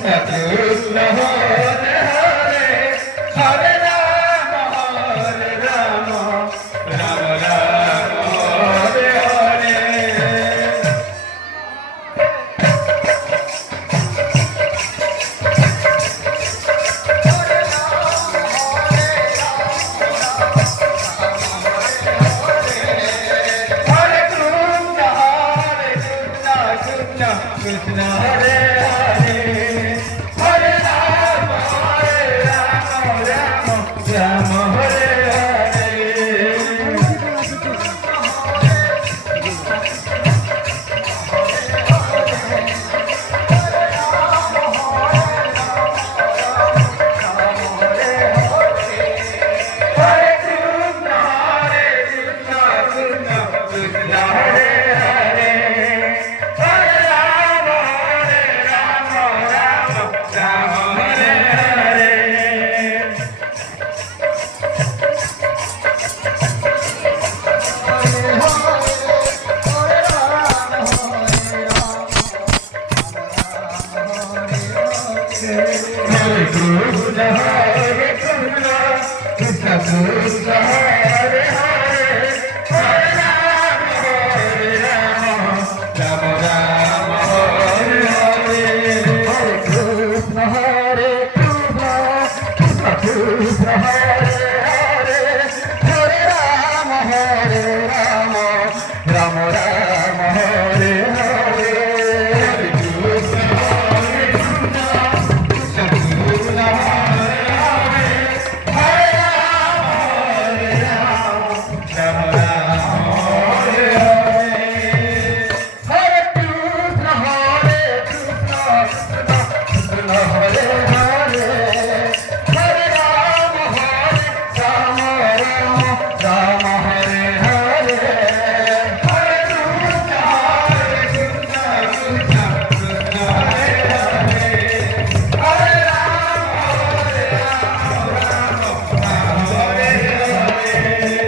Krishna Hare Hare, Hare Rama, Rama Rama, Hare Hare. Krishna Hare Hare, Hare Rama, Rama Rama, Hare Hare. Hare Krishna, Krishna Hare Hare, Hare Rama, Rama Hare Hare. Hare Krishna, Krishna Krishna, Hare